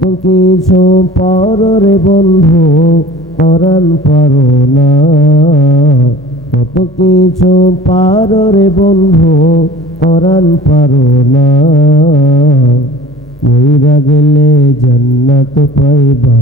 কত কিছু পরে বন্ধু পরাণ পারো না, কত কিছু পারে বন্ধু পরাণ পারো না। মইরা গেলে জান্নাত পাইবা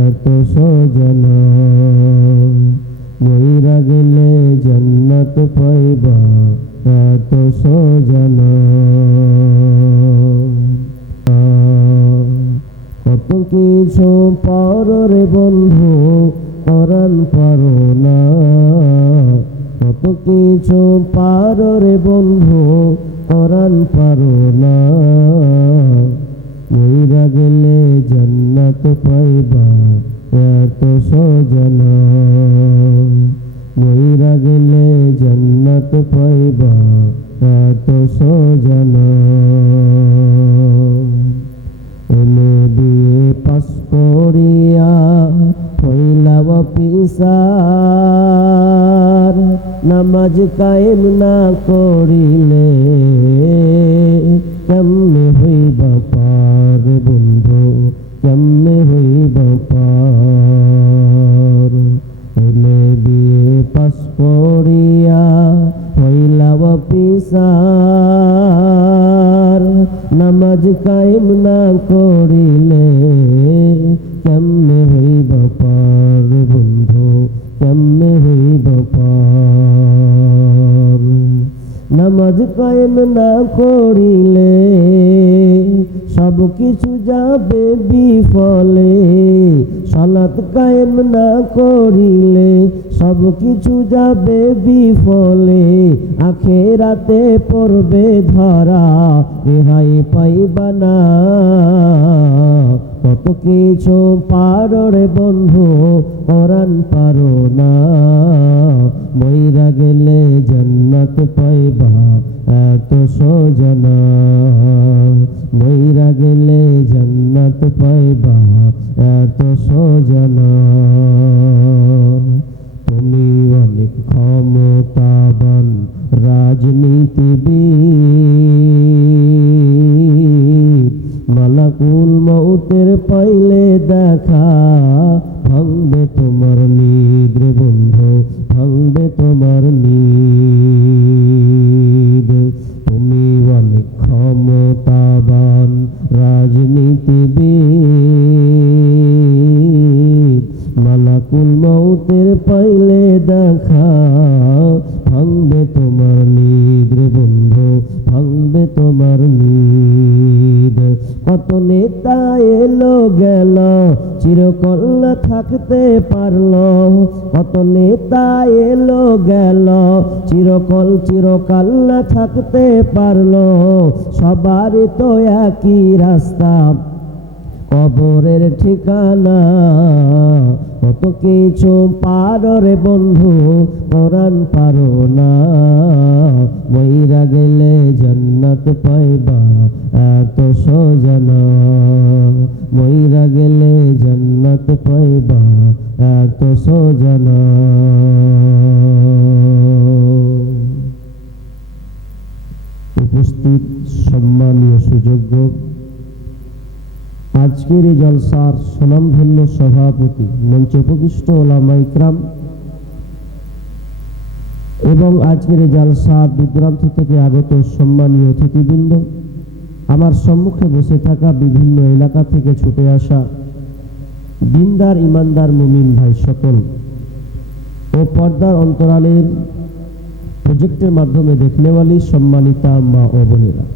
এত সজন, মইরা গেলে জান্নাত পাইবা এত সজন। কত কিছু পরে বন্ধু পরাণ পারো না, কত কিছু পারে বন্ধু পরাণ পারো না। মইরা গেলে জান্নাত পাইবা এত সজন, মইরা গেলে জান্নাত পাইবা এত সজন। এনে বিয়ে পাস করিয়া হইলাম অফিসার, নামাজ কায়েম না করিলে কেমনে হইবা পার বন্ধু, কেমনে হইবা পার। এনে বিয়ে পাস করিয়া হইলাম অফিসার, নামাজ কায়েম না করিলে কেমনে হইবা পার বন্ধু, কেমনে হইবা পার। নামাজ কায়েম না করিলে সব কিছু যাবে বিফলে, সালাত কায়েম না করিলে সব কিছু যাবে বিফলে। আখেরাতে পড়বে ধরা, রেহাই পাইবা না। কত কিছু পারো রে বন্ধু পরাণ পারো না, মইরা গেলে জান্নাত পাইবা এত সজন, মইরা গেলে জান্নাত পাইবা এত সজন। তুমি অনেক ক্ষমতাবান রাজনীতিবিদ, মালাকুল মউতের পাইলে দেখা ভাঙবে তোমার নিদ রে বন্ধু, ভাঙবে তোমার নিদ। তুমি অনেক ক্ষমতাবান রাজনীতিবিদ, মালাকুল মউতের পাইলে দেখা ভাঙবে তোমার নিদ রে বন্ধু, ভাঙবে তোমার নিদ। কত নেতা এলো গেল চিরকাল না থাকতে পারলো, কত নেতা এলো গেল চিরকাল না থাকতে পারলো। সবারই তো একই রাস্তা, কবরের ঠিকানা। কত কিছু পারো রে বন্ধু পরাণ পারো না, মইরা গেলে জান্নাত পাইবা এত সজন, মইরা গেলে জান্নাত পাইবা এত সজন। উপস্থিত সম্মানীয় সুযোগ্য আজকের এই জলসার সুনামধন্য সভাপতি, মঞ্চে উপবিষ্ট ওলামা ইকরাম এবং আজকের এই জলসা দূরদূরান্ত থেকে আগত সম্মানীয় অতিথিবৃন্দ, আমার সম্মুখে বসে থাকা বিভিন্ন এলাকা থেকে ছুটে আসা দিনদার ইমানদার মুমিন ভাই সকল ও পর্দার অন্তরালের প্রজেক্টের মাধ্যমে দেখনেওয়ালি সম্মানিতা মা ও বোনেরা,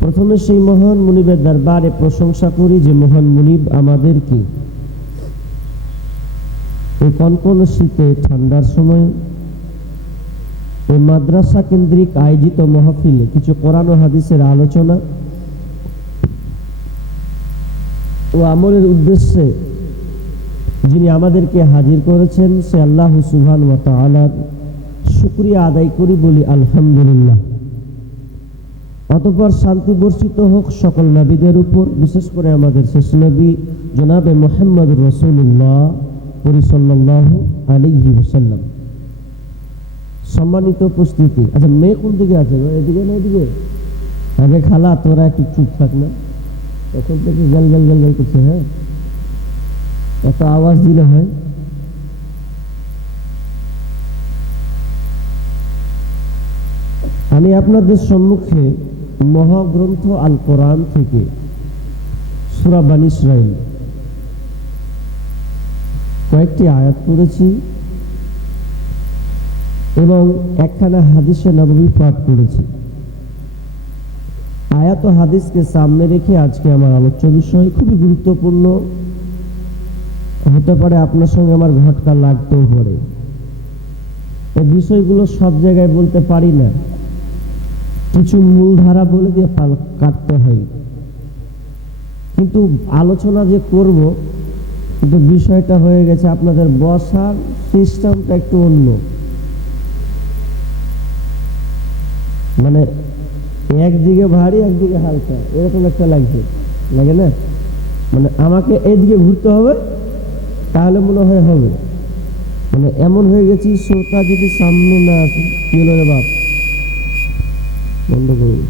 প্রথমে সেই মহান মুনিবের দরবারে প্রশংসা করি যে মহান মুনিব আমাদেরকে এই কনকন শীতে ঠান্ডার সময় এই মাদ্রাসা কেন্দ্রিক আয়োজিত মাহফিলে কিছু কোরআন ও হাদিসের আলোচনা ও আমলের উদ্দেশ্যে যিনি আমাদেরকে হাজির করেছেন সে আল্লাহ সুবহান ওয়া তাআলার শুকরিয়া আদায় করি, বলি আলহামদুলিল্লাহ। অতঃপর শান্তি বর্ষিত হোক সকল নবীদের উপর, বিশেষ করে আমাদের শেষ নবী জনাবে মুহাম্মদ রাসূলুল্লাহ সাল্লাল্লাহু আলাইহি ওয়াসাল্লাম। সম্মানিত উপস্থিতি, আচ্ছা মেয়ে কোন দিকে আছে? এদিকে না এদিকে? আগে খালা তোরা একটু চুপ থাক না, এখন থেকে গাল গাল গাল গাল করছে। হ্যাঁ, এত আওয়াজ দিলে হয়? আমি আপনাদের সম্মুখে মহাগ্রন্থ আল কোরআন থেকে সূরা বনী ইসরাঈল কয়েকটি আয়াত পড়েছি এবং একখানা হাদিসে নববী পাঠ করেছি। আয়াত ও হাদিসকে সামনে রেখে আজকে আমার আলোচ্য বিষয় খুবই গুরুত্বপূর্ণ হতে পারে, আপনার সঙ্গে আমার ঘটকা লাগতেও পারে। এই বিষয়গুলো সব জায়গায় বলতে পারি না, কিছু মূল ধারা বলে দিয়ে কাটতে হয়। কিন্তু আলোচনা যে করব, কিন্তু বিষয়টা হয়ে গেছে আপনাদের বসার সিস্টেমটা একটু অন্য, মানে একদিকে ভারী একদিকে হালকা, এরকম একটা লাগছে, লাগে না? মানে আমাকে এইদিকে ঘুরতে হবে, তাহলে মনে হয় হবে। মানে এমন হয়ে গেছি, শ্রোতা যদি সামনে না আসে, কি হলো রে বাপ, বন্ধ করুন।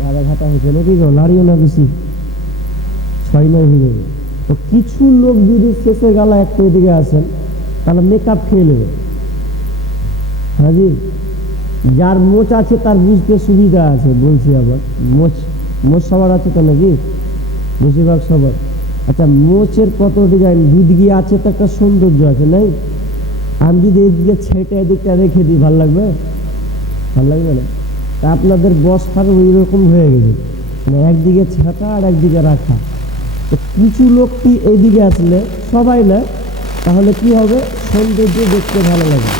লাড়া ঘাটা হয়েছে নাকি গো? লাড়িও না বেশি, 6-9 হয়ে যাবে। তো কিছু লোক যদি শেষে গালা একটু এদিকে আসেন, তাহলে মেকআপ খেয়ে নেবে। হাজি, যার মোচ আছে তার বুঝতে সুবিধা আছে, বলছি আবার মোচ সবার আছে তো নাকি? বেশিরভাগ সবার। আচ্ছা, মোচের কত ডিজাইন, দুদিকে আছে তো একটা সৌন্দর্য আছে, নাই? আমি যদি এদিকে ছেটে এদিকটা রেখে দিই, ভাল লাগবে? ভাল লাগবে না। তা আপনাদের বসার ওই রকম হয়ে গেছে, মানে একদিকে ছাটা আর একদিকে রাখা। তো কিছু লোক কি এইদিকে আসলে, সবাই না, তাহলে কি হবে, সৌন্দর্য দেখতে ভালো লাগে,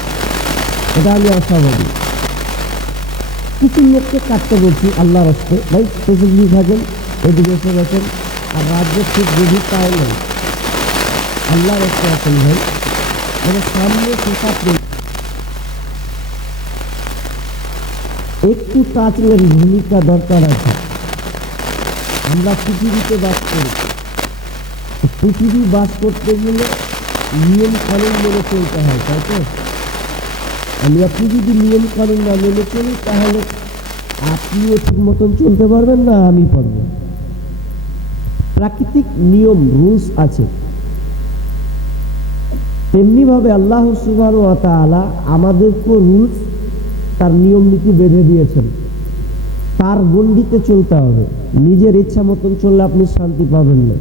এটা আমি আশাবাদী। কিছু লোককে কাটতে বলছি আল্লাহর হস্তে, ভাই স্পেসিফিক থাকেন, এদিকে এসে গেছেন, আর রাজ্যের ঠিক গভীর তাই নেই, আল্লাহর হস্তে আছেন ভাই, মানে সামনে সেসব একটু কাটলেন, ভূমিকা দরকার আছে। আমরা পৃথিবীতে বাস করি, পৃথিবী বাস করতে গেলে নিয়ম কানুন মেনে চলতে হয়, তাই তো? আমি আপনি যদি নিয়ম কানুন না মেনে চলি, তাহলে আপনিও ঠিক মতন চলতে পারবেন না, আমি পারবো। প্রাকৃতিক নিয়ম রুলস আছে, তেমনি ভাবে আল্লাহ সুবহানাহু ওয়া তাআলা আমাদেরকে রুলস, তার নিয়ম নীতি বেঁধে দিয়েছেন। তার গণ্ডিতে চলতে হবে, নিজের ইচ্ছা মতন চললে আপনি শান্তি পাবেন না।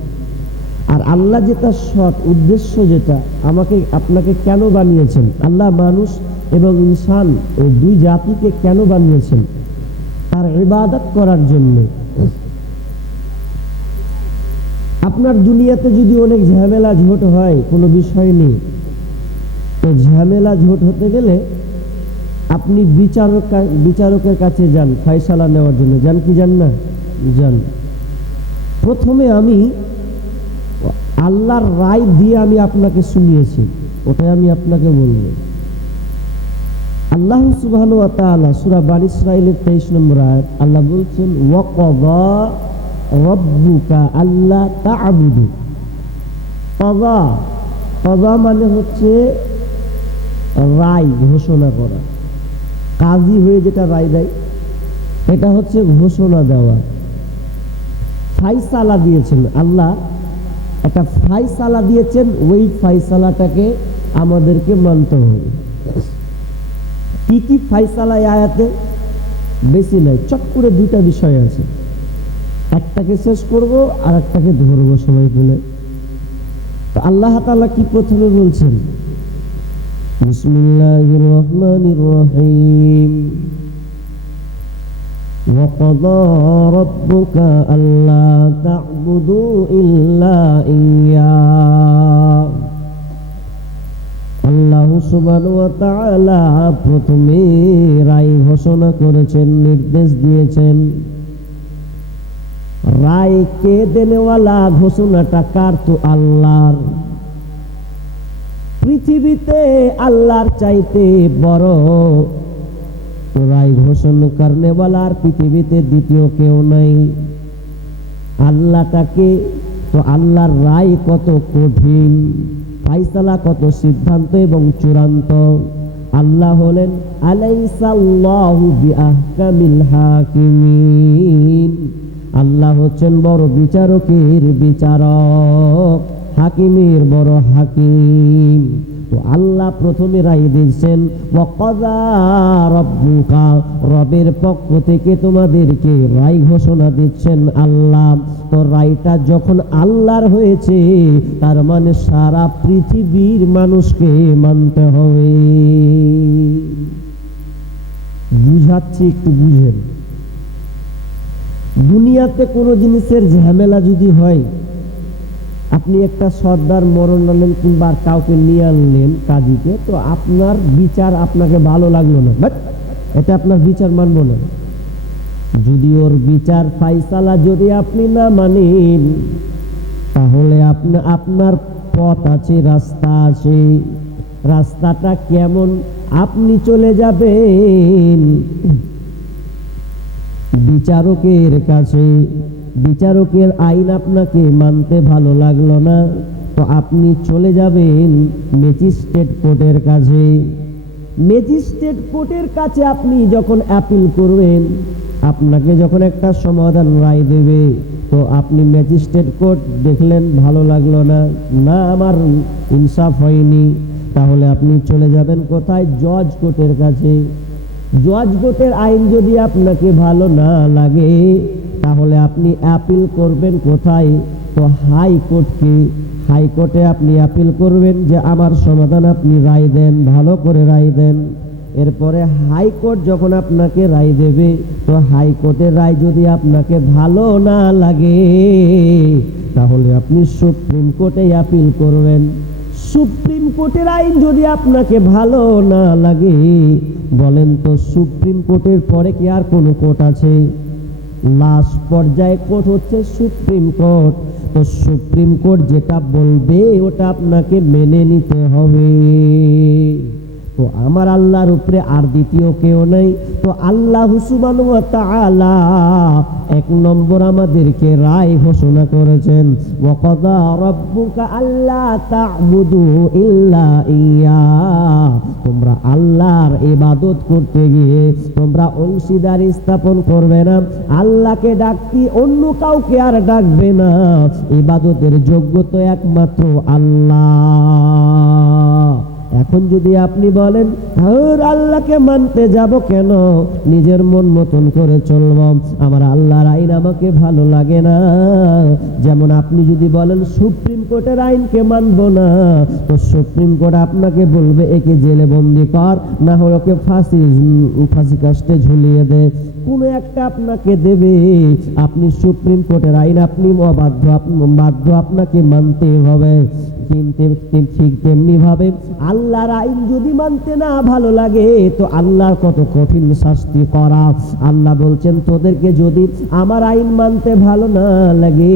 আর আল্লাহ যেটা সৎ উদ্দেশ্য, যেটা আমাকে আপনাকে কেন বানিয়েছেন, আল্লাহ মানুষ এবং ইনসান এই দুই জাতিকে কেন বানিয়েছেন, তার ইবাদত করার জন্য। আপনার দুনিয়াতে যদি অনেক ঝামেলা ঝোট হয়, কোনো বিষয় নেই, তো ঝামেলা ঝোট হতে গেলে আপনি বিচারকের কাছে যান ফয়সালা নেওয়ার জন্য, যান কি যান না? যান। প্রথমে আমি আল্লাহর রায় দিয়ে আমি আপনাকে শুনিয়েছি, ওটাই আমি আপনাকে বলবো। আল্লাহ সুবহানাহু ওয়া তাআলা সূরা বনী ইসরাঈলের 23 নম্বর আয়াত, আল্লাহ বলছেন, ওয়া ক্বাযা রাব্বুকা আল্লা তা'বুদু। ক্বাযা মানে হচ্ছে রায় ঘোষণা করা, কাজী হয়ে যেটা রায় দেয়, এটা হচ্ছে ঘোষণা দেওয়া। ফায়সালা দিয়েছেন আল্লাহ, একটা ফায়সালা দিয়েছেন, ওই ফায়সালাটাকে আমাদেরকে মানতে হবে। কি কি ফায়সালা আয়াতে? বেশি নাই, চট করে দুইটা বিষয় আছে, একটাকে শেষ করব আর একটাকে ধরবো সময় পেলে। তো আল্লাহ তাআলা কি প্রথমে বলছেন? বিসমিল্লাহির রহমানির রহিম, ওয়া ক্বাযা রাব্বুকা আল্লা তা'বুদু ইল্লা ইয়্যা। আল্লাহ সুবহানাহু ওয়া তাআলা প্রথমে রায় ঘোষণা করেছেন, নির্দেশ দিয়েছেন। রায় কে দেনেওয়ালা? ঘোষণাটা কার? তো আল্লাহর। পৃথিবীতে আল্লাহর চাইতে বড় রায় ঘোষণা করনেওয়ালা আর পৃথিবীতে দ্বিতীয় কেউ নাই। আল্লাহটাকে, তো আল্লাহর রায় কত কঠিন, ফায়সালা কত সিদ্ধান্ত এবং চূড়ান্ত। আল্লাহ হলেন আলাইসাল্লাহু বিআহকামিল হাকিমিন। আল্লাহ হচ্ছেন বড় বিচারকের বিচারক, হাকিমের বড় হাকিম। তো আল্লাহ প্রথমে রায় দিচ্ছেন ওয়াকাযা রাব্বুকা, রবের পক্ষ থেকে তোমাদেরকে রায় ঘোষণা দিচ্ছেন আল্লাহ। তো রায়টা যখন আল্লাহর হয়েছে, তার মানে সারা পৃথিবীর মানুষকে মানতে হবে। বুঝাচ্ছি, একটু বুঝেন। দুনিয়াতে কোনো জিনিসের ঝামেলা যদি হয়, আপনি একটা সর্দার মরণ আনলেন কিংবা কাউকে নিয়ে আনলেন কাজীকে, তো আপনার বিচার আপনাকে ভালো লাগলো না, বাট এটা আপনার বিচার মানবো না। যদি ওর বিচার ফাইসালা যদি আপনি না মানেন, তাহলে আপনার পথ আছে, রাস্তা আছে। রাস্তাটা কেমন? আপনি চলে যাবেন বিচারকের কাছে। বিচারকের আইন আপনাকে মানতে ভালো লাগলো না, তো আপনি চলে যাবেন ম্যাজিস্ট্রেট কোর্টের কাছে। ম্যাজিস্ট্রেট কোর্টের কাছে আপনি যখন অ্যাপিল করবেন, আপনাকে যখন একটা সমাধান রায় দেবে, তো আপনি ম্যাজিস্ট্রেট কোর্ট দেখলেন, ভালো লাগলো না, না আমার ইনসাফ হয়নি, তাহলে আপনি চলে যাবেন কোথায়? জজ কোর্টের কাছে। জজ কোর্টের আইন যদি আপনাকে ভালো না লাগে, তাহলে আপনি অ্যাপিল করবেন কোথায়? তো হাইকোর্টকে। হাইকোর্টে আপনি অ্যাপিল করবেন যে আমার সমাধান আপনি রায় দেন, ভালো করে রায় দেন। এরপরে হাইকোর্ট যখন আপনাকে রায় দেবে, তো হাইকোর্টের রায় যদি আপনাকে ভালো না লাগে, তাহলে আপনি সুপ্রিম কোর্টে অ্যাপিল করবেন। সুপ্রিম কোর্টের আইন যদি আপনাকে ভালো না লাগে, বলেন তো সুপ্রিম কোর্টের পরে কি আর কোনো কোর্ট আছে? লাস্ট পর্যায়ে কোর্ট হচ্ছে সুপ্রিম কোর্ট। তো সুপ্রিম কোর্ট যেটা বলবে ওটা আপনাকে মেনে নিতে হবে। তো আমার আল্লাহর উপরে আর দ্বিতীয় কেউ নেই। তো আল্লাহ সুবহানাহু ওয়া তাআলা এক নম্বর আমাদেরকে রায় ঘোষণা করেছেন, ওয়াকাযা রাব্বুকা আল্লা তা'বুদু ইল্লা ইয়া। তোমরা আল্লাহর ইবাদত করতে গিয়ে তোমরা অংশীদারি স্থাপন করবে না, আল্লাহকে ডাকতে অন্য কাউকে আর ডাকবে না। ইবাদতের যোগ্য তো একমাত্র আল্লাহ। এখন যদি আপনি বলেন আল্লাহকে মানতে যাব কেন, নিজের মন মতন করে চলব, আমার আল্লাহর আইন আমাকে ভালো লাগে না। যেমন আপনি যদি বলেন সুপ্রিম কোর্টের আইনকে মানব না, তো সুপ্রিম কোর্ট আপনাকে বলবে একে জেলে বন্দি কর, না হলে ওকে ফাঁসি কাস্টে ঝুলিয়ে দে, কোনো একটা আপনাকে দেবে। আপনি সুপ্রিম কোর্টের আইন আপনি বাধ্য আপনাকে মানতে হবে। কিন্তু ঠিক তেমনি ভাবে আল্লাহর আইন যদি মানতে না ভালো লাগে, তো আল্লাহর কত কঠিন শাস্তি করা। আল্লাহ বলছেন তোদেরকে যদি আমার আইন মানতে ভালো না লাগে,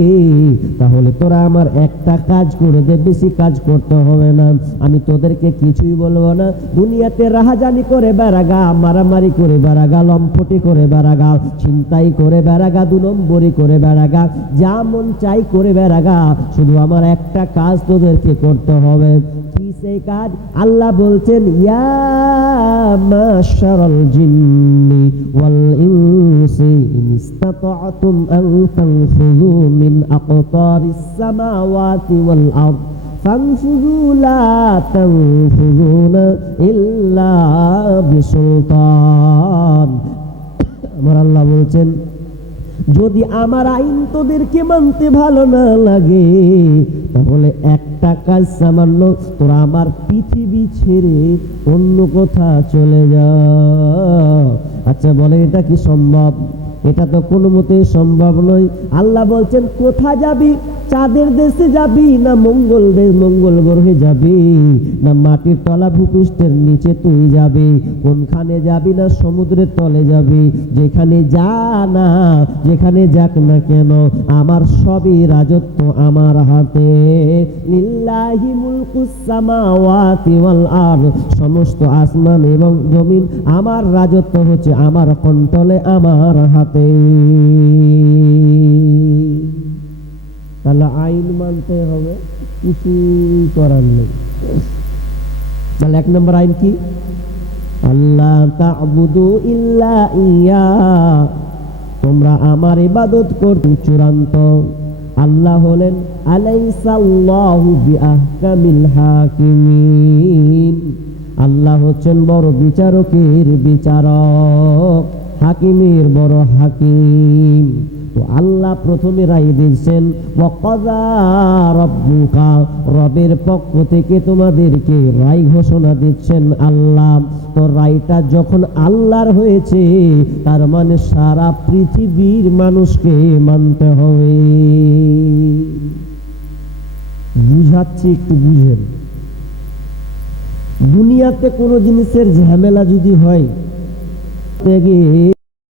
তাহলে তোরা আমার একটা কাজ করে দে, বেশি কাজ করতে হবে না, আমি তোদেরকে কিছুই বলবো না। দুনিয়াতে রাহাজানি করে বেড়াগা, মারামারি করে বেড়াগা, লম্পটি করে বেড়াগা, ছিনতাই করে বেড়াগা, 2 নম্বরি করে বেড়াগা, যা মন চাই করে বেড়াগা, শুধু আমার একটা কাজ তোদেরকে করতে হবে। কি সেই কাজ? আল্লাহ বলছেন ইয়া মাশারাল জিন্নি ওয়াল ইনসি ইনস্তাতা'তুম আন তানফুযু মিন আকতারিস সামাওয়াতি ওয়াল আরদ ফানফুযু লা তানফুযুনা ইল্লা বিসুলতান। আমার আল্লাহ বলছেন যদি আমার আইন তোদেরকে মানতে ভালো না লাগে, তাহলে একটা কাজ সামান্য, তোরা আমার পৃথিবী ছেড়ে অন্য কোথা চলে যা। আচ্ছা বলেন এটা কি সম্ভব? এটা তো কোনো মতেই সম্ভব নয়। আল্লাহ বলছেন কোথা যাবি? চাঁদের দেশে যাবি, না মঙ্গল গ্রহে যাবি, না মাটির তলা ভূপৃষ্ঠের নিচে তুই যাবি? কোনখানে যাবি? না সমুদ্রের তলে যাবি? যেখানে যাক না কেন, আমার সবই রাজত্ব আমার হাতে। লিল্লাহি মুলকুস সামাওয়াতি ওয়াল আরদ, সমস্ত আসমান এবং জমিন আমার রাজত্ব হচ্ছে, আমার কন্ট্রোলে, আমার হাতে। তাহলে আইন মানতে হবে, কিছু করার নেই। তাহলে 1 নম্বর আইন কি? আল্লাহ তা'বুদু ইল্লা ইয়া, তোমরা আমার ইবাদত করতে চূড়ান্ত। আল্লাহ হলেন আলাইসাল্লাহু বিআহকামিল হাকিমিন, আল্লাহ হচ্ছেন বড় বিচারকের বিচারক, হাকিমের বড় হাকিম। তো আল্লাহ প্রথমে রায় দিয়েছেন ওয়াকাযা রাব্বুকা, রবের পক্ষ থেকে তোমাদেরকে রায় ঘোষণা দিচ্ছেন আল্লাহ। তো রায়টা যখন আল্লাহর হয়েছে, তার মানে সারা পৃথিবীর মানুষকে মানতে হবে। বুঝাচ্ছি, একটু বুঝেন। দুনিয়াতে কোনো জিনিসের ঝামেলা যদি হয়